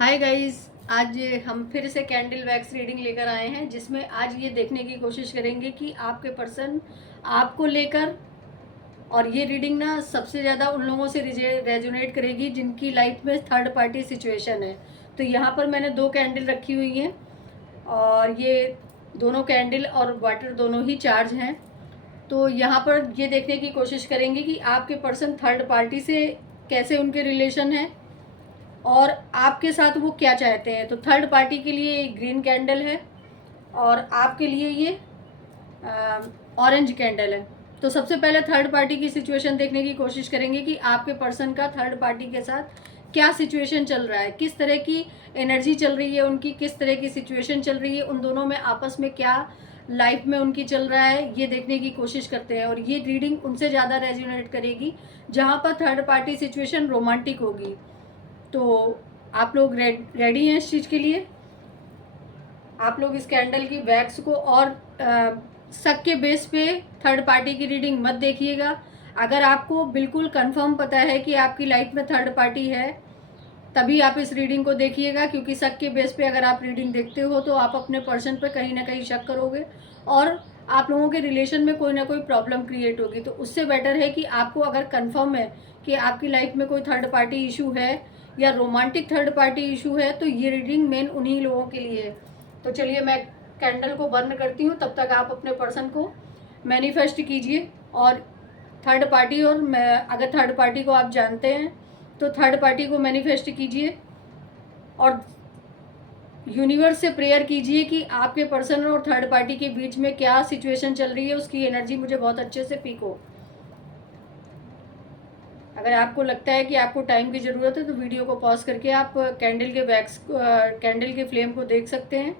Hi guys. आज हम फिर से कैंडल वैक्स रीडिंग लेकर आए हैं, जिसमें आज ये देखने की कोशिश करेंगे कि आपके पर्सन आपको लेकर, और ये रीडिंग ना सबसे ज़्यादा उन लोगों से रेजोनेट करेगी जिनकी लाइफ में थर्ड पार्टी सिचुएशन है। तो यहाँ पर मैंने दो कैंडल रखी हुई हैं, और ये दोनों कैंडल और वाटर दोनों ही चार्ज हैं। तो यहाँ पर ये देखने की कोशिश करेंगे कि आपके पर्सन थर्ड पार्टी से कैसे उनके रिलेशन है और आपके साथ वो क्या चाहते हैं। तो थर्ड पार्टी के लिए ग्रीन कैंडल है और आपके लिए ये ऑरेंज कैंडल है। तो सबसे पहले थर्ड पार्टी की सिचुएशन देखने की कोशिश करेंगे कि आपके पर्सन का थर्ड पार्टी के साथ क्या सिचुएशन चल रहा है, किस तरह की एनर्जी चल रही है उनकी, किस तरह की सिचुएशन चल रही है, उन दोनों में आपस में क्या लाइफ में उनकी चल रहा है, ये देखने की कोशिश करते हैं। और ये रीडिंग उनसे ज़्यादा रेजोनेट करेगी जहाँ पर थर्ड पार्टी सिचुएशन रोमांटिक होगी। तो आप लोग रेडी हैं इस चीज़ के लिए। आप लोग इस कैंडल की वैक्स को और शक के बेस पे थर्ड पार्टी की रीडिंग मत देखिएगा। अगर आपको बिल्कुल कंफर्म पता है कि आपकी लाइफ में थर्ड पार्टी है, तभी आप इस रीडिंग को देखिएगा, क्योंकि शक के बेस पे अगर आप रीडिंग देखते हो तो आप अपने पर्सन पे कहीं ना कहीं शक करोगे और आप लोगों के रिलेशन में कोई ना कोई प्रॉब्लम क्रिएट होगी। तो उससे बेटर है कि आपको अगर कंफर्म है कि आपकी लाइफ में कोई थर्ड पार्टी इशू है या रोमांटिक थर्ड पार्टी इशू है, तो ये रीडिंग मेन उन्हीं लोगों के लिए है। तो चलिए मैं कैंडल को बर्न करती हूँ, तब तक आप अपने पर्सन को मैनिफेस्ट कीजिए। और थर्ड पार्टी, और मैं अगर थर्ड पार्टी को आप जानते हैं तो थर्ड पार्टी को मैनिफेस्ट कीजिए और यूनिवर्स से प्रेयर कीजिए कि आपके पर्सन और थर्ड पार्टी के बीच में क्या सिचुएशन चल रही है, उसकी एनर्जी मुझे बहुत अच्छे से पिक हो। अगर आपको लगता है कि आपको टाइम की ज़रूरत है तो वीडियो को पॉज करके आप कैंडल के फ्लेम को देख सकते हैं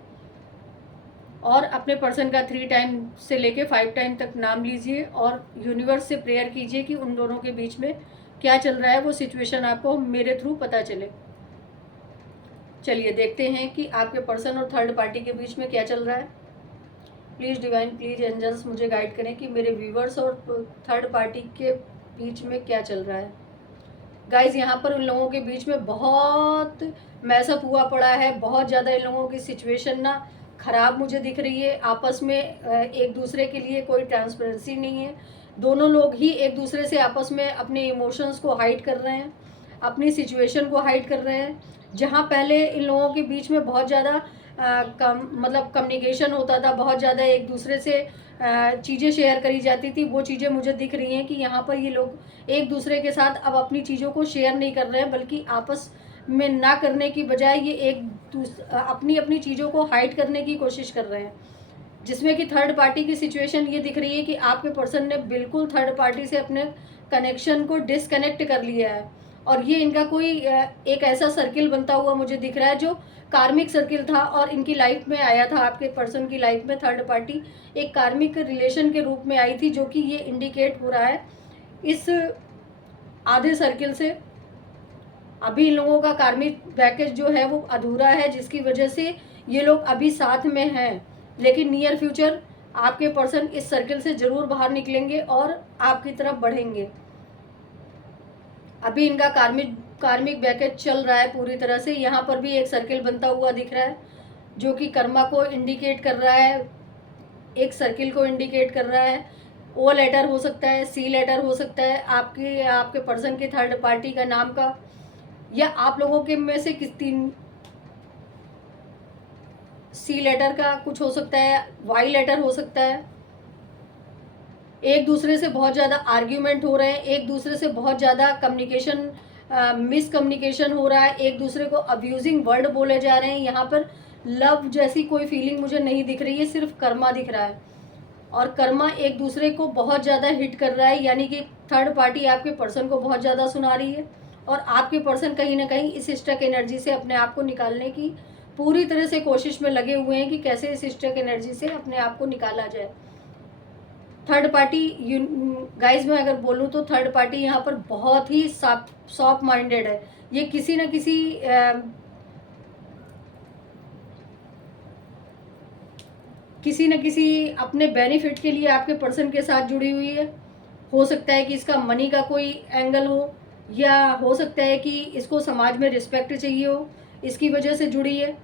और अपने पर्सन का 3 टाइम से लेके 5 टाइम तक नाम लीजिए और यूनिवर्स से प्रेयर कीजिए कि उन दोनों के बीच में क्या चल रहा है वो सिचुएशन आपको मेरे थ्रू पता चले। चलिए देखते हैं कि आपके पर्सन और थर्ड पार्टी के बीच में क्या चल रहा है। प्लीज़ डिवाइन, प्लीज़ एंजल्स मुझे गाइड करें कि मेरे व्यूवर्स और थर्ड पार्टी के बीच में क्या चल रहा है। गाइज यहाँ पर उन लोगों के बीच में बहुत मैसअप हुआ पड़ा है, बहुत ज़्यादा इन लोगों की सिचुएशन ना ख़राब मुझे दिख रही है। आपस में एक दूसरे के लिए कोई ट्रांसपेरेंसी नहीं है। दोनों लोग ही एक दूसरे से आपस में अपने इमोशंस को हाइड कर रहे हैं, अपनी सिचुएशन को हाइड कर रहे हैं। जहाँ पहले इन लोगों के बीच में बहुत ज़्यादा मतलब कम्युनिकेशन होता था, बहुत ज़्यादा एक दूसरे से चीज़ें शेयर करी जाती थी, वो चीज़ें मुझे दिख रही हैं कि यहाँ पर ये लोग एक दूसरे के साथ अब अपनी चीज़ों को शेयर नहीं कर रहे हैं, बल्कि आपस में ना करने की बजाय ये अपनी अपनी चीज़ों को हाइड करने की कोशिश कर रहे हैं। जिसमें कि थर्ड पार्टी की सिचुएशन ये दिख रही है कि आपके पर्सन ने बिल्कुल थर्ड पार्टी से अपने कनेक्शन को डिसकनेक्ट कर लिया है। और ये इनका कोई एक ऐसा सर्किल बनता हुआ मुझे दिख रहा है जो कार्मिक सर्किल था और इनकी लाइफ में आया था। आपके पर्सन की लाइफ में थर्ड पार्टी एक कार्मिक रिलेशन के रूप में आई थी, जो कि ये इंडिकेट हो रहा है इस आधे सर्किल से। अभी इन लोगों का कार्मिक पैकेज जो है वो अधूरा है, जिसकी वजह से ये लोग अभी साथ में हैं, लेकिन नियर फ्यूचर आपके पर्सन इस सर्किल से ज़रूर बाहर निकलेंगे और आपकी तरफ बढ़ेंगे। अभी इनका कार्मिक पैकेज चल रहा है पूरी तरह से। यहाँ पर भी एक सर्किल बनता हुआ दिख रहा है जो कि कर्मा को इंडिकेट कर रहा है, एक सर्किल को इंडिकेट कर रहा है। ओ लेटर हो सकता है, सी लेटर हो सकता है, आपके पर्सन के थर्ड पार्टी का नाम का, या आप लोगों के में से किस तीन सी लेटर का कुछ हो सकता है, वाई लेटर हो सकता है। एक दूसरे से बहुत ज़्यादा आर्ग्यूमेंट हो रहे हैं, एक दूसरे से बहुत ज़्यादा कम्युनिकेशन मिसकम्युनिकेशन हो रहा है, एक दूसरे को अब्यूजिंग वर्ड बोले जा रहे हैं। यहाँ पर लव जैसी कोई फीलिंग मुझे नहीं दिख रही है, सिर्फ कर्मा दिख रहा है। और कर्मा एक दूसरे को बहुत ज़्यादा हिट कर रहा है, यानी कि थर्ड पार्टी आपके पर्सन को बहुत ज़्यादा सुना रही है और आपके पर्सन कहीं ना कहीं इस स्टक एनर्जी से अपने आप को निकालने की पूरी तरह से कोशिश में लगे हुए हैं कि कैसे इस स्टक एनर्जी से अपने आप को निकाला जाए। थर्ड पार्टी गाइज मैं अगर बोलूँ तो थर्ड पार्टी यहाँ पर बहुत ही सॉफ्ट माइंडेड है। ये किसी न किसी अपने बेनिफिट के लिए आपके पर्सन के साथ जुड़ी हुई है। हो सकता है कि इसका मनी का कोई एंगल हो, या हो सकता है कि इसको समाज में रिस्पेक्ट चाहिए हो, इसकी वजह से जुड़ी है।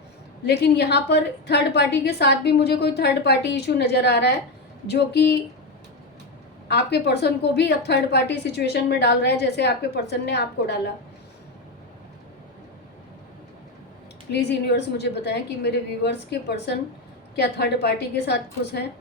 लेकिन यहाँ पर थर्ड पार्टी के साथ भी मुझे कोई थर्ड पार्टी इशू नज़र आ रहा है, जो कि आपके पर्सन को भी अब थर्ड पार्टी सिचुएशन में डाल रहा है, जैसे आपके पर्सन ने आपको डाला। प्लीज़ यूनिवर्स मुझे बताएं कि मेरे व्यूवर्स के पर्सन क्या थर्ड पार्टी के साथ खुश हैं।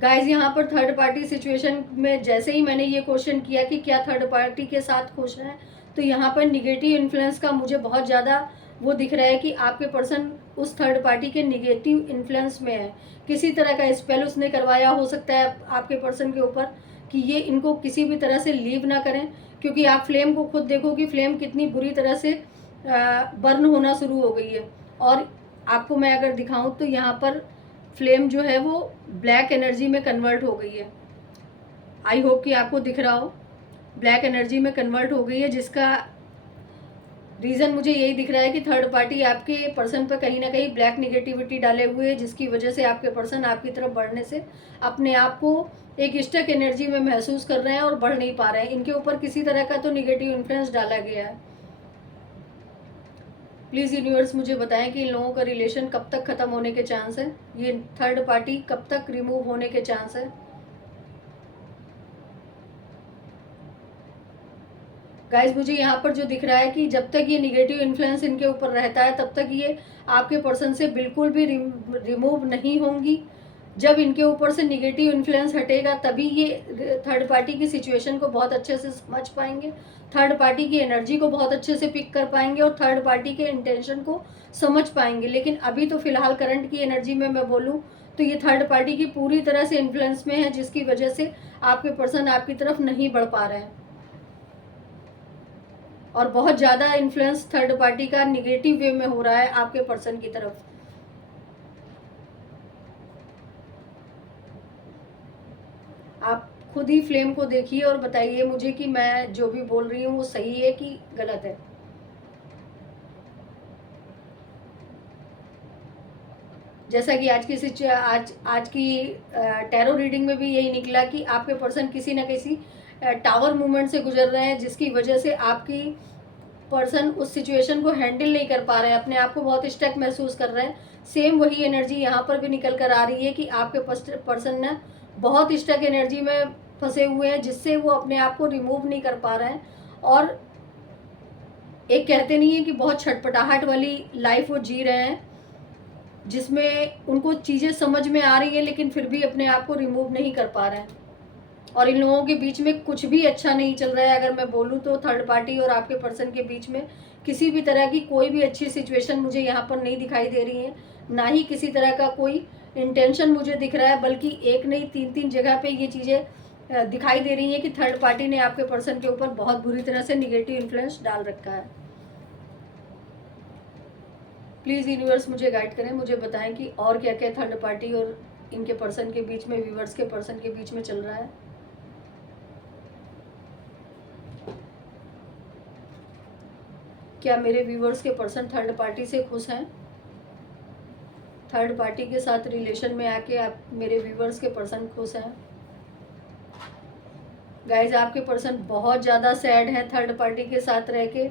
गाइज यहाँ पर थर्ड पार्टी सिचुएशन में जैसे ही मैंने ये क्वेश्चन किया कि क्या थर्ड पार्टी के साथ खुश हैं, तो यहाँ पर निगेटिव इन्फ्लुएंस का मुझे बहुत ज़्यादा वो दिख रहा है कि आपके पर्सन उस थर्ड पार्टी के निगेटिव इन्फ्लुएंस में है। किसी तरह का स्पेल उसने करवाया हो सकता है आपके पर्सन के ऊपर कि ये इनको किसी भी तरह से लीव ना करें, क्योंकि आप फ्लेम को खुद देखो कि फ्लेम कितनी बुरी तरह से बर्न होना शुरू हो गई है। और आपको मैं अगर दिखाऊं तो यहाँ पर फ्लेम जो है वो ब्लैक एनर्जी में कन्वर्ट हो गई है। आई होप कि आपको दिख रहा हो, ब्लैक एनर्जी में कन्वर्ट हो गई है, जिसका रीज़न मुझे यही दिख रहा है कि थर्ड पार्टी आपके पर्सन पर कहीं ना कहीं ब्लैक निगेटिविटी डाले हुए है, जिसकी वजह से आपके पर्सन आपकी तरफ बढ़ने से अपने आप को एक स्टक एनर्जी में महसूस कर रहे हैं और बढ़ नहीं पा रहे हैं। इनके ऊपर किसी तरह का तो निगेटिव इन्फ्लुएंस डाला गया है। प्लीज़ यूनिवर्स मुझे बताएं कि इन लोगों का रिलेशन कब तक ख़त्म होने के चांस है, ये थर्ड पार्टी कब तक रिमूव होने के चांस है। गाइज मुझे यहाँ पर जो दिख रहा है कि जब तक ये निगेटिव इन्फ्लुएंस इनके ऊपर रहता है तब तक ये आपके पर्सन से बिल्कुल भी रिमूव नहीं होंगी। जब इनके ऊपर से निगेटिव इन्फ्लुएंस हटेगा तभी ये थर्ड पार्टी की सिचुएशन को बहुत अच्छे से समझ पाएंगे, थर्ड पार्टी की एनर्जी को बहुत अच्छे से पिक कर पाएंगे और थर्ड पार्टी के इंटेंशन को समझ पाएंगे। लेकिन अभी तो फिलहाल करंट की एनर्जी में मैं बोलूँ तो ये थर्ड पार्टी की पूरी तरह से इन्फ्लुएंस में है, जिसकी वजह से आपके पर्सन आपकी तरफ नहीं बढ़ पा रहे हैं और बहुत ज़्यादा इन्फ्लुएंस थर्ड पार्टी का निगेटिव वे में हो रहा है आपके पर्सन की तरफ। आप खुद ही फ्लेम को देखिए और बताइए मुझे कि मैं जो भी बोल रही हूँ वो सही है कि गलत है। जैसा कि आज की टैरो रीडिंग में भी यही निकला कि आपके पर्सन किसी न किसी टावर मूवमेंट से गुजर रहे हैं, जिसकी वजह से आपकी पर्सन उस सिचुएशन को हैंडल नहीं कर पा रहे हैं, अपने आप को बहुत स्टक महसूस कर रहे हैं। सेम वही एनर्जी यहाँ पर भी निकल कर आ रही है कि आपके पर्सन ने बहुत स्टक एनर्जी में फंसे हुए हैं, जिससे वो अपने आप को रिमूव नहीं कर पा रहे हैं और एक कहते नहीं है कि बहुत छटपटाहट वाली लाइफ वो जी रहे हैं, जिसमें उनको चीज़ें समझ में आ रही है लेकिन फिर भी अपने आप को रिमूव नहीं कर पा रहे हैं। और इन लोगों के बीच में कुछ भी अच्छा नहीं चल रहा है। अगर मैं बोलूँ तो थर्ड पार्टी और आपके पर्सन के बीच में किसी भी तरह की कोई भी अच्छी सिचुएशन मुझे यहाँ पर नहीं दिखाई दे रही है, ना ही किसी तरह का कोई इंटेंशन मुझे दिख रहा है, बल्कि एक नहीं तीन जगह पे ये चीज़ें दिखाई दे रही हैं कि थर्ड पार्टी ने आपके पर्सन के ऊपर बहुत बुरी तरह से निगेटिव इन्फ्लुएंस डाल रखा है। प्लीज़ यूनिवर्स मुझे गाइड करें, मुझे बताएं कि और क्या क्या थर्ड पार्टी और इनके पर्सन के बीच में, व्यूवर्स के पर्सन के बीच में चल रहा है। क्या मेरे व्यूवर्स के पर्सन थर्ड पार्टी से खुश हैं? थर्ड पार्टी के साथ रिलेशन में आके आप मेरे व्यूवर्स के पर्सन खुश हैं? गाइज आपके पर्सन बहुत ज़्यादा सैड है थर्ड पार्टी के साथ रह के।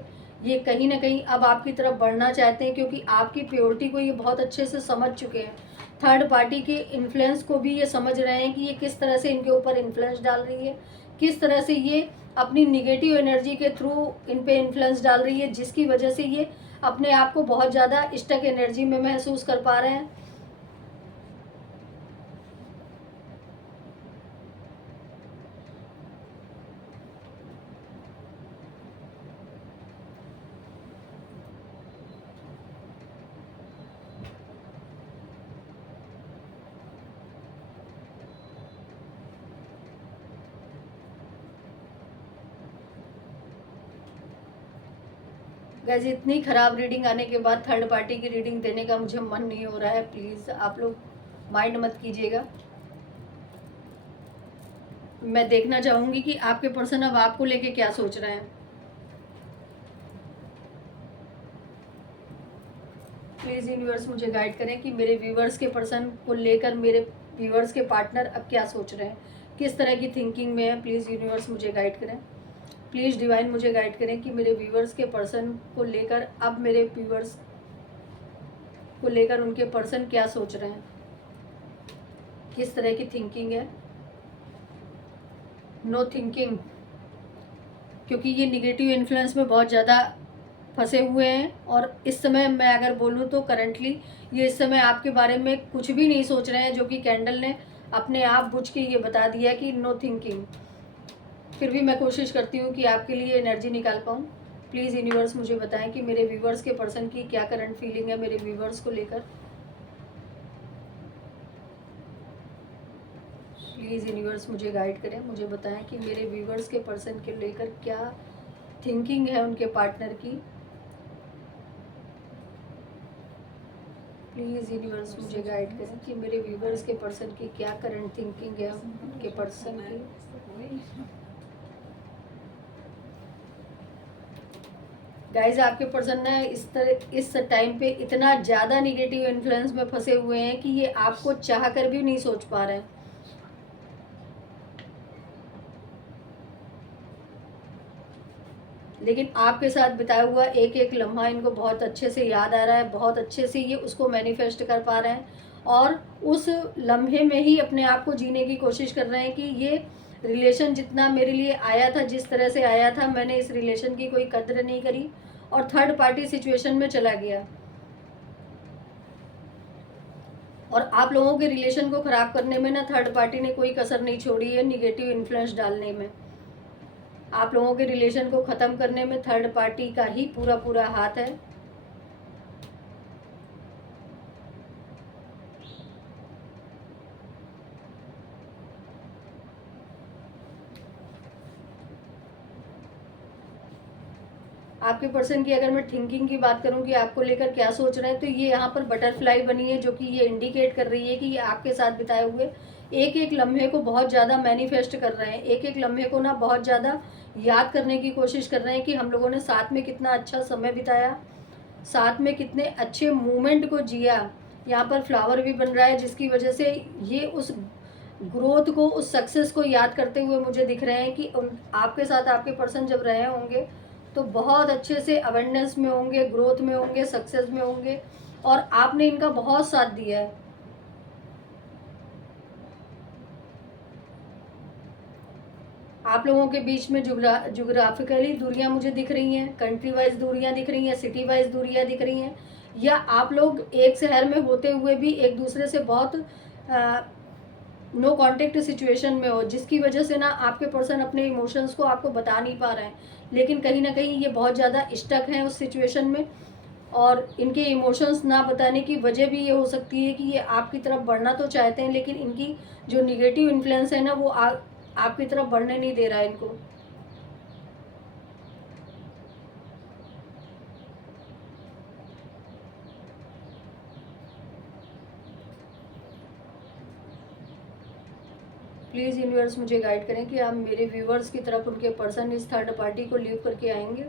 ये कहीं ना कहीं अब आपकी तरफ बढ़ना चाहते हैं, क्योंकि आपकी प्योरिटी को ये बहुत अच्छे से समझ चुके हैं। थर्ड पार्टी के इन्फ्लुएंस को भी ये समझ रहे हैं कि ये किस तरह से इनके ऊपर इन्फ्लुएंस डाल रही है, किस तरह से ये अपनी निगेटिव एनर्जी के थ्रू इन पे इन्फ्लुएंस डाल रही है, जिसकी वजह से ये अपने आप को बहुत ज़्यादा स्टक एनर्जी में महसूस कर पा रहे हैं। गाइस इतनी ख़राब रीडिंग आने के बाद थर्ड पार्टी की रीडिंग देने का मुझे मन नहीं हो रहा है। प्लीज़ आप लोग माइंड मत कीजिएगा। मैं देखना चाहूँगी कि आपके पर्सन अब आपको लेके क्या सोच रहे हैं। प्लीज़ यूनिवर्स मुझे गाइड करें कि मेरे व्यूवर्स के पर्सन को लेकर मेरे व्यूवर्स के पार्टनर अब क्या सोच रहे हैं, किस तरह की थिंकिंग में है। प्लीज़ यूनिवर्स मुझे गाइड करें। प्लीज़ डिवाइन मुझे गाइड करें कि मेरे व्यूवर्स के पर्सन को लेकर, अब मेरे व्यूवर्स को लेकर उनके पर्सन क्या सोच रहे हैं, किस तरह की थिंकिंग है। नो थिंकिंग, क्योंकि ये निगेटिव इन्फ्लुएंस में बहुत ज़्यादा फंसे हुए हैं। और इस समय मैं अगर बोलूँ तो करंटली ये इस समय आपके बारे में कुछ भी नहीं सोच रहे हैं, जो कि कैंडल ने अपने आप बुझ के ये बता दिया कि नो थिंकिंग। फिर भी मैं कोशिश करती हूँ कि आपके लिए एनर्जी निकाल पाऊँ। प्लीज़ यूनिवर्स मुझे बताएं कि मेरे व्यूवर्स के पर्सन की क्या करंट फीलिंग है मेरे व्यूवर्स को लेकर। प्लीज़ यूनिवर्स मुझे गाइड करें, मुझे बताएं कि मेरे व्यूवर्स के पर्सन के लेकर क्या थिंकिंग है उनके पार्टनर की। प्लीज़ यूनिवर्स मुझे गाइड करें कि मेरे व्यूवर्स के पर्सन की क्या करंट थिंकिंग है उनके पर्सन की। गाइज आपके पर्सन ना इस टाइम पे इतना ज़्यादा निगेटिव इन्फ्लुएंस में फंसे हुए हैं कि ये आपको चाह कर भी नहीं सोच पा रहे हैं। लेकिन आपके साथ बिताया हुआ एक एक लम्हा इनको बहुत अच्छे से याद आ रहा है, बहुत अच्छे से ये उसको मैनिफेस्ट कर पा रहे हैं और उस लम्हे में ही अपने आप को जीने की कोशिश कर रहे हैं कि ये रिलेशन जितना मेरे लिए आया था, जिस तरह से आया था, मैंने इस रिलेशन की कोई कद्र नहीं करी और थर्ड पार्टी सिचुएशन में चला गया। और आप लोगों के रिलेशन को ख़राब करने में ना थर्ड पार्टी ने कोई कसर नहीं छोड़ी है, निगेटिव इन्फ्लुएंस डालने में। आप लोगों के रिलेशन को ख़त्म करने में थर्ड पार्टी का ही पूरा पूरा हाथ है। आपके पर्सन की अगर मैं थिंकिंग की बात करूं कि आपको लेकर क्या सोच रहे हैं, तो ये यहाँ पर बटरफ्लाई बनी है, जो कि ये इंडिकेट कर रही है कि ये आपके साथ बिताए हुए एक एक लम्हे को बहुत ज़्यादा मैनिफेस्ट कर रहे हैं। एक एक लम्हे को ना बहुत ज़्यादा याद करने की कोशिश कर रहे हैं कि हम लोगों ने साथ में कितना अच्छा समय बिताया, साथ में कितने अच्छे मोमेंट को जिया। यहाँ पर फ्लावर भी बन रहा है, जिसकी वजह से ये उस ग्रोथ को, उस सक्सेस को याद करते हुए मुझे दिख रहे हैं कि आपके साथ आपके पर्सन जब रहे होंगे तो बहुत अच्छे से अवेयरनेस में होंगे, ग्रोथ में होंगे, सक्सेस में होंगे और आपने इनका बहुत साथ दिया है। आप लोगों के बीच में जोग्राफिकली दूरियां मुझे दिख रही हैं, कंट्री वाइज दूरियां दिख रही हैं, सिटी वाइज दूरियां दिख रही हैं, या आप लोग एक शहर में होते हुए भी एक दूसरे से बहुत नो कांटेक्ट सिचुएशन में हो, जिसकी वजह से ना आपके पर्सन अपने इमोशंस को आपको बता नहीं पा रहे हैं, लेकिन कहीं ना कहीं ये बहुत ज़्यादा स्टक हैं उस सिचुएशन में। और इनके इमोशंस ना बताने की वजह भी ये हो सकती है कि ये आपकी तरफ बढ़ना तो चाहते हैं, लेकिन इनकी जो निगेटिव इन्फ्लुएंस है ना वो आपकी तरफ बढ़ने नहीं दे रहा है इनको। प्लीज़ यूनिवर्स मुझे गाइड करें कि आप मेरे व्यूवर्स की तरफ उनके पर्सन इस थर्ड पार्टी को लीव करके आएंगे।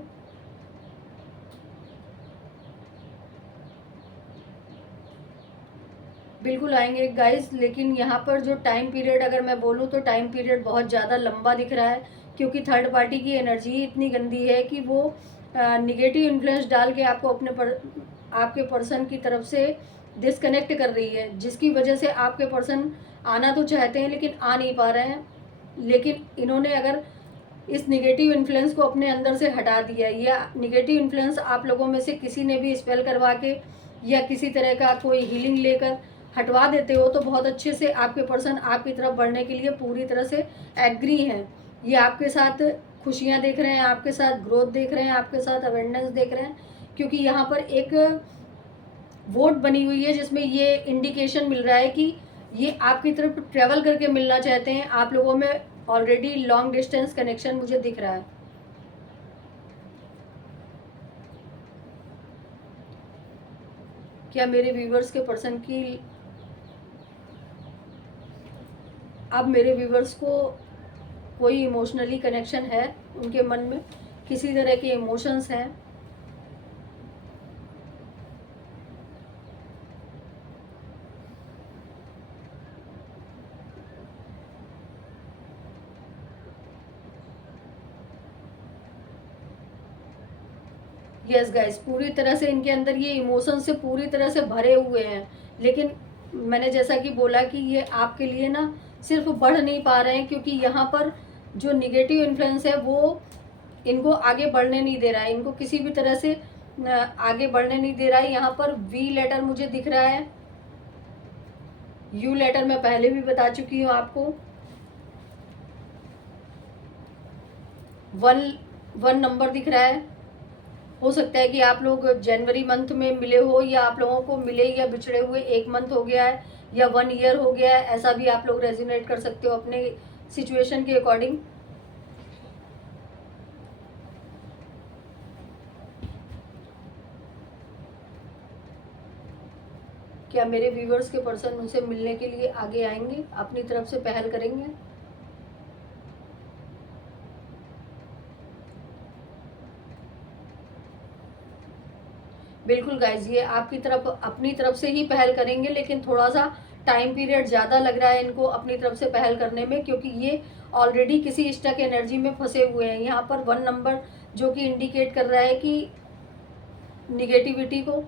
बिल्कुल आएंगे गाइस, लेकिन यहाँ पर जो टाइम पीरियड अगर मैं बोलूँ तो टाइम पीरियड बहुत ज़्यादा लंबा दिख रहा है, क्योंकि थर्ड पार्टी की एनर्जी इतनी गंदी है कि वो निगेटिव इन्फ्लुएंस डाल के आपको आपके पर्सन की तरफ से डिसकनेक्ट कर रही है, जिसकी वजह से आपके पर्सन आना तो चाहते हैं लेकिन आ नहीं पा रहे हैं। लेकिन इन्होंने अगर इस निगेटिव इन्फ्लुएंस को अपने अंदर से हटा दिया, या निगेटिव इन्फ्लुएंस आप लोगों में से किसी ने भी स्पेल करवा के या किसी तरह का कोई हीलिंग लेकर हटवा देते हो, तो बहुत अच्छे से आपके पर्सन आपकी तरफ बढ़ने के लिए पूरी तरह से एग्री हैं। ये आपके साथ खुशियाँ देख रहे हैं, आपके साथ ग्रोथ देख रहे हैं, आपके साथ अवेयरनेस देख रहे हैं, क्योंकि यहाँ पर एक वोट बनी हुई है जिसमें ये इंडिकेशन मिल रहा है कि ये आपकी तरफ ट्रेवल करके मिलना चाहते हैं। आप लोगों में ऑलरेडी लॉन्ग डिस्टेंस कनेक्शन मुझे दिख रहा है। क्या मेरे व्यूवर्स के पर्सन की अब मेरे व्यूवर्स को कोई इमोशनली कनेक्शन है, उनके मन में किसी तरह के इमोशंस हैं? यस गाइस, पूरी तरह से इनके अंदर ये इमोशन से पूरी तरह से भरे हुए हैं, लेकिन मैंने जैसा कि बोला कि ये आपके लिए ना सिर्फ बढ़ नहीं पा रहे हैं, क्योंकि यहाँ पर जो निगेटिव इन्फ्लुएंस है वो इनको आगे बढ़ने नहीं दे रहा है, इनको किसी भी तरह से आगे बढ़ने नहीं दे रहा है। यहाँ पर वी लेटर मुझे दिख रहा है, यू लेटर मैं पहले भी बता चुकी हूँ आपको, वन नंबर दिख रहा है। हो सकता है कि आप लोग जनवरी मंथ में मिले हो, या आप लोगों को मिले या बिछड़े हुए 1 मंथ हो गया है या 1 ईयर हो गया है, ऐसा भी आप लोग रेजोनेट कर सकते हो अपने सिचुएशन के अकॉर्डिंग। क्या मेरे व्यूवर्स के पर्सन उनसे मिलने के लिए आगे आएंगे, अपनी तरफ से पहल करेंगे? बिल्कुल गाइज, ये आपकी तरफ अपनी तरफ से ही पहल करेंगे, लेकिन थोड़ा सा टाइम पीरियड ज़्यादा लग रहा है इनको अपनी तरफ से पहल करने में, क्योंकि ये ऑलरेडी किसी स्टक एनर्जी में फंसे हुए हैं। यहाँ पर 1 नंबर जो कि इंडिकेट कर रहा है कि निगेटिविटी को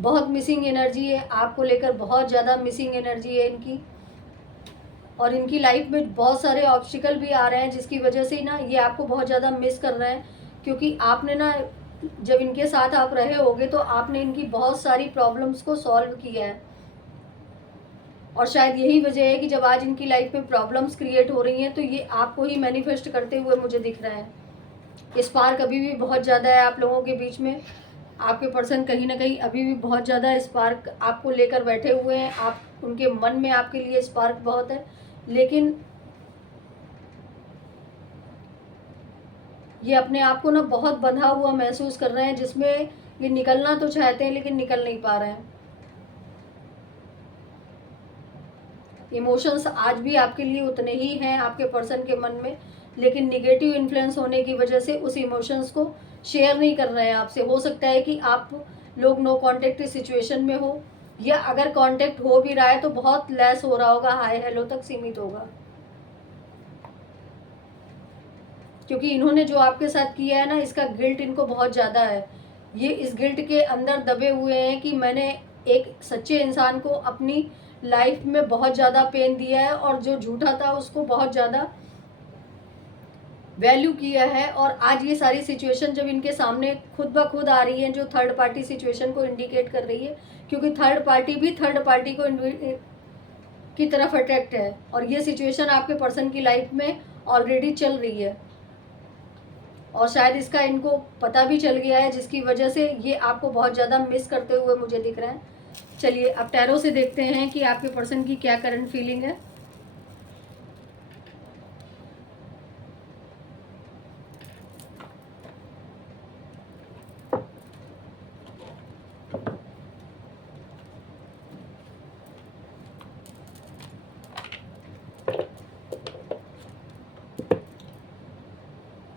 बहुत मिसिंग एनर्जी है, आपको लेकर बहुत ज़्यादा मिसिंग एनर्जी है इनकी, और इनकी लाइफ में बहुत सारे ऑब्स्टिकल भी आ रहे हैं, जिसकी वजह से ना ये आपको बहुत ज़्यादा मिस कर रहे हैं, क्योंकि आपने ना जब इनके साथ आप रहे होगे तो आपने इनकी बहुत सारी प्रॉब्लम्स को सॉल्व किया है, और शायद यही वजह है कि जब आज इनकी लाइफ में प्रॉब्लम्स क्रिएट हो रही हैं तो ये आपको ही मैनिफेस्ट करते हुए मुझे दिख रहा है। स्पार्क अभी भी बहुत ज़्यादा है आप लोगों के बीच में, आपके पर्सन कहीं ना कहीं अभी भी बहुत ज़्यादा स्पार्क आपको लेकर बैठे हुए हैं, आप उनके मन में आपके लिए स्पार्क बहुत है, लेकिन ये अपने आप को ना बहुत बंधा हुआ महसूस कर रहे हैं, जिसमें ये निकलना तो चाहते हैं लेकिन निकल नहीं पा रहे हैं। इमोशंस आज भी आपके लिए उतने ही हैं आपके पर्सन के मन में, लेकिन निगेटिव इन्फ्लुएंस होने की वजह से उस इमोशंस को शेयर नहीं कर रहे हैं आपसे। हो सकता है कि आप लोग नो कांटेक्ट सिचुएशन में हो, या अगर कांटेक्ट हो भी रहा है तो बहुत लेस हो रहा होगा, हाय हेलो तक सीमित होगा, क्योंकि इन्होंने जो आपके साथ किया है ना, इसका गिल्ट इनको बहुत ज़्यादा है। ये इस गिल्ट के अंदर दबे हुए हैं कि मैंने एक सच्चे इंसान को अपनी लाइफ में बहुत ज़्यादा पेन दिया है, और जो झूठा था उसको बहुत ज़्यादा वैल्यू किया है, और आज ये सारी सिचुएशन जब इनके सामने खुद ब खुद आ रही है, जो थर्ड पार्टी सिचुएशन को इंडिकेट कर रही है, क्योंकि थर्ड पार्टी भी थर्ड पार्टी को की तरफ अट्रैक्ट है, और ये सिचुएशन आपके पर्सन की लाइफ में ऑलरेडी चल रही है, और शायद इसका इनको पता भी चल गया है, जिसकी वजह से ये आपको बहुत ज़्यादा मिस करते हुए मुझे दिख रहे हैं। चलिए अब टैरो से देखते हैं कि आपके पर्सन की क्या करंट फीलिंग है।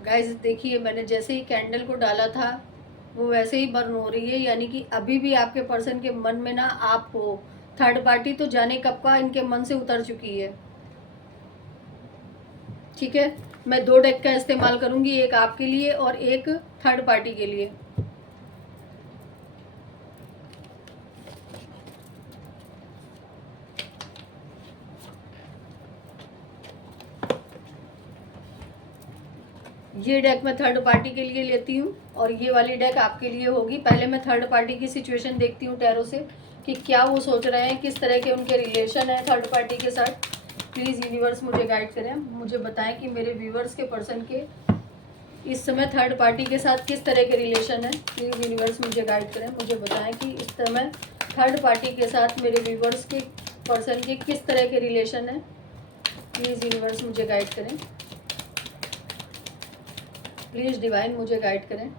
गाइस देखिए, मैंने जैसे ही कैंडल को डाला था वो वैसे ही बर्न हो रही है, यानी कि अभी भी आपके पर्सन के मन में ना आप हो। थर्ड पार्टी तो जाने कब का इनके मन से उतर चुकी है। ठीक है, मैं 2 डेक का इस्तेमाल करूंगी, एक आपके लिए और एक थर्ड पार्टी के लिए। ये डेक मैं थर्ड पार्टी के लिए लेती हूँ, और ये वाली डेक आपके लिए होगी। पहले मैं थर्ड पार्टी की सिचुएशन देखती हूँ टैरो से कि क्या वो सोच रहे हैं, किस तरह के उनके रिलेशन है थर्ड पार्टी के साथ। प्लीज़ यूनिवर्स मुझे गाइड करें, मुझे बताएं कि मेरे व्यूवर्स के पर्सन के इस समय थर्ड पार्टी के साथ किस तरह के रिलेशन है। प्लीज़ यूनिवर्स मुझे गाइड करें, मुझे बताएं कि इस समय थर्ड पार्टी के साथ मेरे व्यूवर्स के पर्सन के किस तरह के रिलेशन है। प्लीज़ यूनिवर्स मुझे गाइड करें, प्लीज़ डिवाइन मुझे गाइड करें।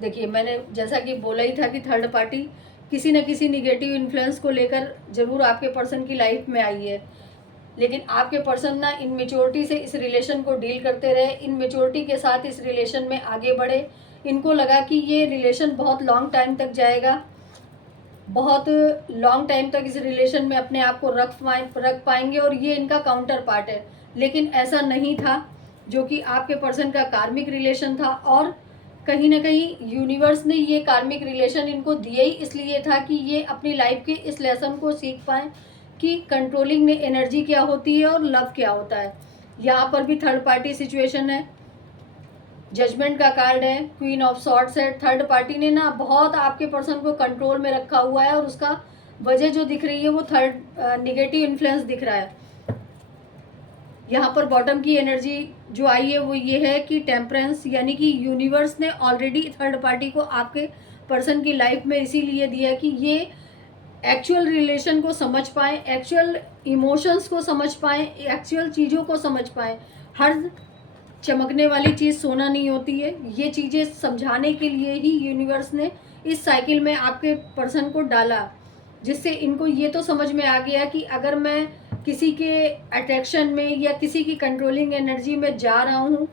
देखिए, मैंने जैसा कि बोला ही था कि थर्ड पार्टी किसी न किसी निगेटिव इन्फ्लुएंस को लेकर ज़रूर आपके पर्सन की लाइफ में आई है, लेकिन आपके पर्सन ना इनमेच्योरिटी से इस रिलेशन को डील करते रहे, इनमेच्योरिटी के साथ इस रिलेशन में आगे बढ़े, इनको लगा कि ये रिलेशन बहुत लॉन्ग टाइम तक जाएगा, बहुत लॉन्ग टाइम तक इस रिलेशन में अपने आप को रख पाएंगे और ये इनका काउंटर पार्ट है। लेकिन ऐसा नहीं था, जो कि आपके पर्सन का कार्मिक रिलेशन था। और कहीं ना कहीं यूनिवर्स ने ये कार्मिक रिलेशन इनको दिया ही इसलिए था कि ये अपनी लाइफ के इस लेसन को सीख पाएँ कि कंट्रोलिंग में एनर्जी क्या होती है और लव क्या होता है। यहाँ पर भी थर्ड पार्टी सिचुएशन है, जजमेंट का कार्ड है, क्वीन ऑफ सॉर्ड्स है। थर्ड पार्टी ने ना बहुत आपके पर्सन को कंट्रोल में रखा हुआ है और उसका वजह जो दिख रही है वो थर्ड निगेटिव इन्फ्लुएंस दिख रहा है। यहाँ पर बॉटम की एनर्जी जो आई है वो ये है कि टेम्परेंस, यानी कि यूनिवर्स ने ऑलरेडी थर्ड पार्टी को आपके पर्सन की लाइफ में इसीलिए दिया कि ये एक्चुअल रिलेशन को समझ पाएँ, एक्चुअल इमोशंस को समझ पाएँ, एक्चुअल चीज़ों को समझ पाएँ। हर चमकने वाली चीज़ सोना नहीं होती है। ये चीज़ें समझाने के लिए ही यूनिवर्स ने इस साइकिल में आपके पर्सन को डाला, जिससे इनको ये तो समझ में आ गया कि अगर मैं किसी के अट्रैक्शन में या किसी की कंट्रोलिंग एनर्जी में जा रहा हूँ,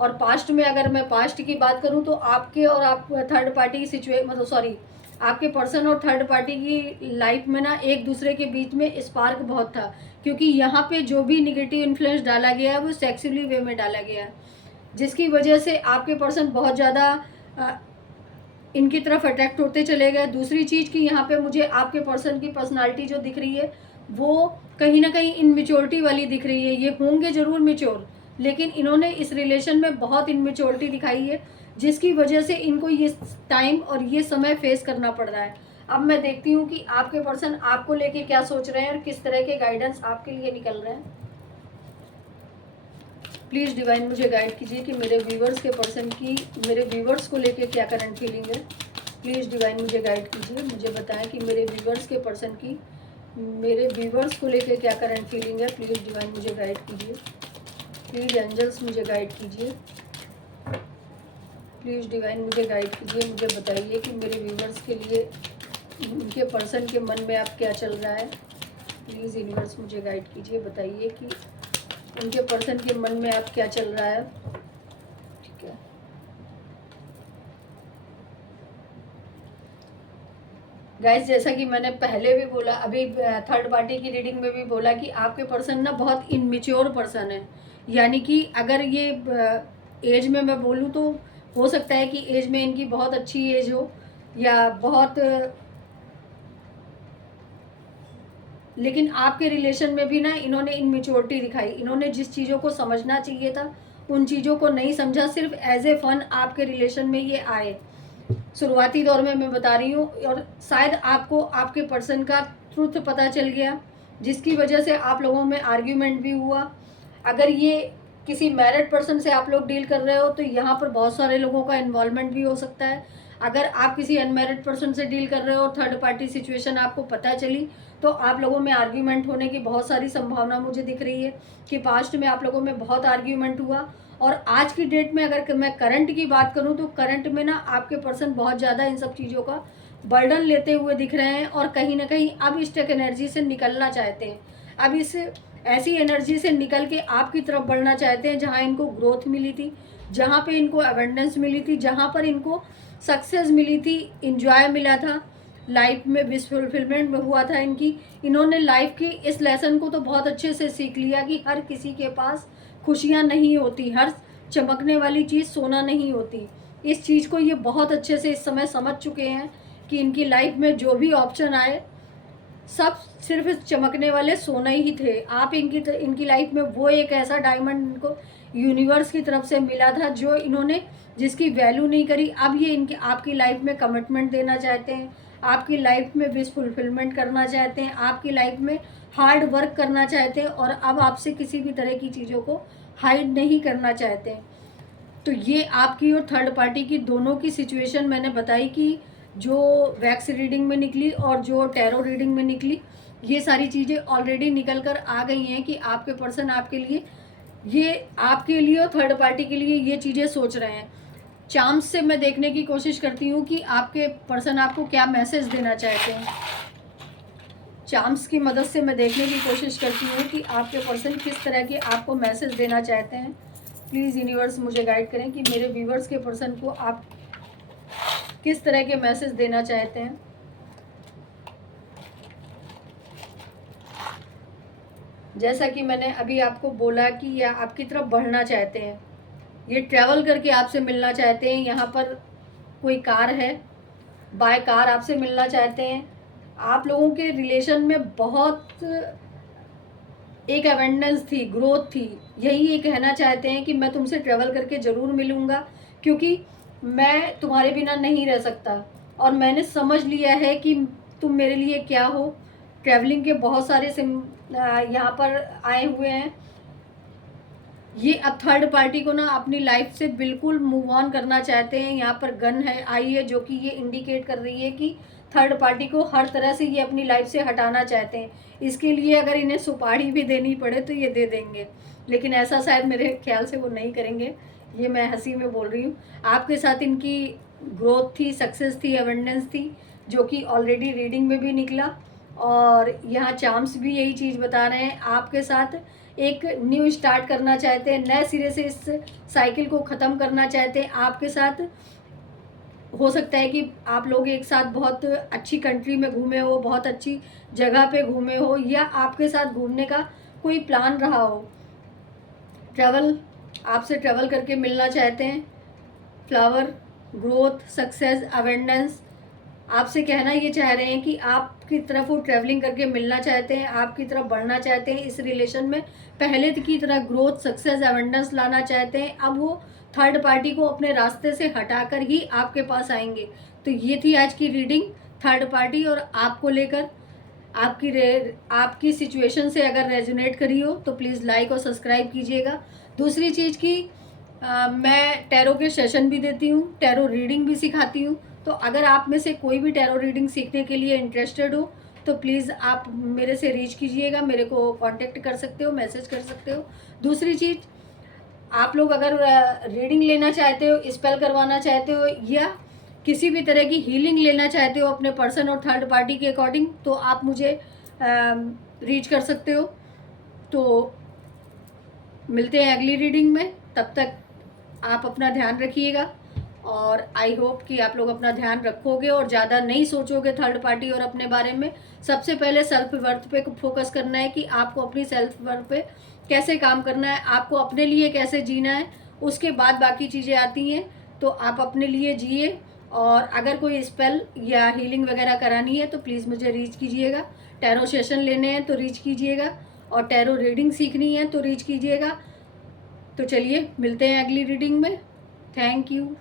और पास्ट में अगर मैं पास्ट की बात करूँ तो आपके और आप थर्ड पार्टी की आपके पर्सन और थर्ड पार्टी की लाइफ में ना एक दूसरे के बीच में स्पार्क बहुत था, क्योंकि यहाँ पे जो भी निगेटिव इन्फ्लुएंस डाला गया है वो सेक्सुअली वे में डाला गया है, जिसकी वजह से आपके पर्सन बहुत ज़्यादा इनकी तरफ अट्रैक्ट होते चले गए। दूसरी चीज़ कि यहाँ पे मुझे आपके पर्सन की पर्सनालिटी जो दिख रही है वो कहीं ना कहीं इनमेच्योरिटी वाली दिख रही है। ये होंगे ज़रूर मेच्योर, लेकिन इन्होंने इस रिलेशन में बहुत इनमेच्योरिटी दिखाई है, जिसकी वजह से इनको ये टाइम और ये समय फेस करना पड़ रहा है। अब मैं देखती हूँ कि आपके पर्सन आपको लेके क्या सोच रहे हैं और किस तरह के गाइडेंस आपके लिए निकल रहे हैं। प्लीज़ डिवाइन मुझे गाइड कीजिए कि मेरे व्यूवर्स के पर्सन की, मेरे व्यूवर्स को लेके क्या करंट फीलिंग है। प्लीज़ डिवाइन मुझे गाइड कीजिए, मुझे बताएं कि मेरे व्यूवर्स के पर्सन की, मेरे व्यूवर्स को लेके क्या करंट फीलिंग है। प्लीज़ डिवाइन मुझे गाइड कीजिए, प्लीज़ एंजल्स मुझे गाइड कीजिए, प्लीज़ डिवाइन मुझे गाइड कीजिए। मुझे बताइए कि मेरे व्यूवर्स के लिए, उनके पर्सन के मन में अब क्या चल रहा है। प्लीज़ यूनिवर्स मुझे गाइड कीजिए, बताइए कि उनके पर्सन के मन में अब क्या चल रहा है। ठीक है, गाइस, जैसा कि मैंने पहले भी बोला, अभी थर्ड पार्टी की रीडिंग में भी बोला कि आपके पर्सन ना बहुत इनमेच्योर पर्सन है। यानी कि अगर ये एज में मैं बोलूँ तो हो सकता है कि एज में इनकी बहुत अच्छी एज हो या बहुत, लेकिन आपके रिलेशन में भी ना इन्होंने इनमेच्योरिटी दिखाई। इन्होंने जिस चीज़ों को समझना चाहिए था उन चीज़ों को नहीं समझा, सिर्फ एज ए फन आपके रिलेशन में ये आए। शुरुआती दौर में मैं बता रही हूँ, और शायद आपको आपके पर्सन का ट्रुथ पता चल गया, जिसकी वजह से आप लोगों में आर्ग्यूमेंट भी हुआ। अगर ये किसी मैरिड पर्सन से आप लोग डील कर रहे हो तो यहाँ पर बहुत सारे लोगों का इन्वॉल्वमेंट भी हो सकता है। अगर आप किसी अनमैरिड पर्सन से डील कर रहे हो और थर्ड पार्टी सिचुएशन आपको पता चली तो आप लोगों में आर्ग्यूमेंट होने की बहुत सारी संभावना मुझे दिख रही है कि पास्ट में आप लोगों में बहुत आर्ग्यूमेंट हुआ। और आज की डेट में अगर मैं करंट की बात करूं तो करंट में ना आपके पर्सन बहुत ज़्यादा इन सब चीज़ों का बर्डन लेते हुए दिख रहे हैं और कहीं ना कहीं अब इस टेक एनर्जी से निकलना चाहते हैं। अब इस ऐसी एनर्जी से निकल के आपकी तरफ बढ़ना चाहते हैं जहां इनको ग्रोथ मिली थी, जहां पे इनको अबंडेंस मिली थी, जहां पर इनको सक्सेस मिली थी, इंजॉय मिला था, लाइफ में विश फुलफिलमेंट में हुआ था इनकी। इन्होंने लाइफ की इस लेसन को तो बहुत अच्छे से सीख लिया कि हर किसी के पास खुशियाँ नहीं होती, हर चमकने वाली चीज़ सोना नहीं होती। इस चीज़ को ये बहुत अच्छे से इस समय समझ चुके हैं कि इनकी लाइफ में जो भी ऑप्शन आए सब सिर्फ चमकने वाले सोने ही थे। आप इनकी लाइफ में वो एक ऐसा डायमंड इनको यूनिवर्स की तरफ से मिला था जो इन्होंने, जिसकी वैल्यू नहीं करी। अब ये इनकी आपकी लाइफ में कमिटमेंट देना चाहते हैं, आपकी लाइफ में विश फुलफिलमेंट करना चाहते हैं, आपकी लाइफ में हार्ड वर्क करना चाहते हैं और अब आपसे किसी भी तरह की चीज़ों को हाइड नहीं करना चाहते हैं। तो ये आपकी और थर्ड पार्टी की दोनों की सिचुएशन मैंने बताई कि जो वैक्स रीडिंग में निकली और जो टैरो रीडिंग में निकली, ये सारी चीज़ें ऑलरेडी निकल कर आ गई हैं कि आपके पर्सन आपके लिए, ये आपके लिए और थर्ड पार्टी के लिए ये चीज़ें सोच रहे हैं। चार्म्स से मैं देखने की कोशिश करती हूँ कि आपके पर्सन आपको क्या मैसेज देना चाहते हैं। चार्म्स की मदद से मैं देखने की कोशिश करती हूँ कि आपके पर्सन किस तरह के आपको मैसेज देना चाहते हैं। प्लीज़ यूनिवर्स मुझे गाइड करें कि मेरे व्यूवर्स के पर्सन को आप किस तरह के मैसेज देना चाहते हैं। जैसा कि मैंने अभी आपको बोला कि ये आपकी तरफ बढ़ना चाहते हैं, ये ट्रैवल करके आपसे मिलना चाहते हैं। यहाँ पर कोई कार है, बाय कार आपसे मिलना चाहते हैं। आप लोगों के रिलेशन में बहुत एक अवेंडेंस थी, ग्रोथ थी। यही ये कहना चाहते हैं कि मैं तुमसे ट्रैवल करके ज़रूर मिलूँगा, क्योंकि मैं तुम्हारे बिना नहीं रह सकता और मैंने समझ लिया है कि तुम मेरे लिए क्या हो। ट्रैवलिंग के बहुत सारे यहाँ पर आए हुए हैं। ये अब थर्ड पार्टी को ना अपनी लाइफ से बिल्कुल मूव ऑन करना चाहते हैं। यहाँ पर गन है आई है, जो कि ये इंडिकेट कर रही है कि थर्ड पार्टी को हर तरह से ये अपनी लाइफ से हटाना चाहते हैं। इसके लिए अगर इन्हें सुपारी भी देनी पड़े तो ये दे देंगे, लेकिन ऐसा शायद मेरे ख्याल से वो नहीं करेंगे। ये मैं हंसी में बोल रही हूँ। आपके साथ इनकी ग्रोथ थी, सक्सेस थी, अवेंडेंस थी, जो कि ऑलरेडी रीडिंग में भी निकला। और यहाँ चार्म्स भी यही चीज़ बता रहे हैं। आपके साथ एक न्यू स्टार्ट करना चाहते हैं, नए सिरे से इस साइकिल को ख़त्म करना चाहते हैं। आपके साथ हो सकता है कि आप लोग एक साथ बहुत अच्छी कंट्री में घूमे हो, बहुत अच्छी जगह पे घूमे हो, या आपके साथ घूमने का कोई प्लान रहा हो। ट्रैवल, आपसे ट्रैवल करके मिलना चाहते हैं। फ्लावर, ग्रोथ, सक्सेस, अवेंडेंस, आपसे कहना ये चाह रहे हैं कि आपकी तरफ वो ट्रैवलिंग करके मिलना चाहते हैं, आपकी तरफ बढ़ना चाहते हैं। इस रिलेशन में पहले की तरह ग्रोथ, सक्सेस, अवेंडेंस लाना चाहते हैं। अब वो थर्ड पार्टी को अपने रास्ते से हटाकर ही आपके पास आएंगे। तो ये थी आज की रीडिंग थर्ड पार्टी और आपको लेकर। आपकी सिचुएशन से अगर रेजोनेट करी हो तो प्लीज़ लाइक और सब्सक्राइब कीजिएगा। दूसरी चीज़ की मैं टैरो के सेशन भी देती हूँ, टैरो रीडिंग भी सिखाती हूँ। तो अगर आप में से कोई भी टैरो रीडिंग सीखने के लिए इंटरेस्टेड हो तो प्लीज़ आप मेरे से रीच कीजिएगा, मेरे को कांटेक्ट कर सकते हो, मैसेज कर सकते हो। दूसरी चीज़, आप लोग अगर रीडिंग लेना चाहते हो, स्पेल करवाना चाहते हो, या किसी भी तरह की हीलिंग लेना चाहते हो अपने पर्सन और थर्ड पार्टी के अकॉर्डिंग, तो आप मुझे रीच कर सकते हो। तो मिलते हैं अगली रीडिंग में, तब तक आप अपना ध्यान रखिएगा। और आई होप कि आप लोग अपना ध्यान रखोगे और ज़्यादा नहीं सोचोगे थर्ड पार्टी और अपने बारे में। सबसे पहले सेल्फ वर्थ पे फोकस करना है कि आपको अपनी सेल्फ वर्थ पे कैसे काम करना है, आपको अपने लिए कैसे जीना है। उसके बाद बाकी चीज़ें आती हैं, तो आप अपने लिए जिए। और अगर कोई स्पेल या हीलिंग वगैरह करानी है तो प्लीज़ मुझे रीच कीजिएगा। टैरो सेशन लेने हैं तो रीच कीजिएगा, और टैरो रीडिंग सीखनी है तो रीच कीजिएगा। तो चलिए मिलते हैं अगली रीडिंग में। Thank you.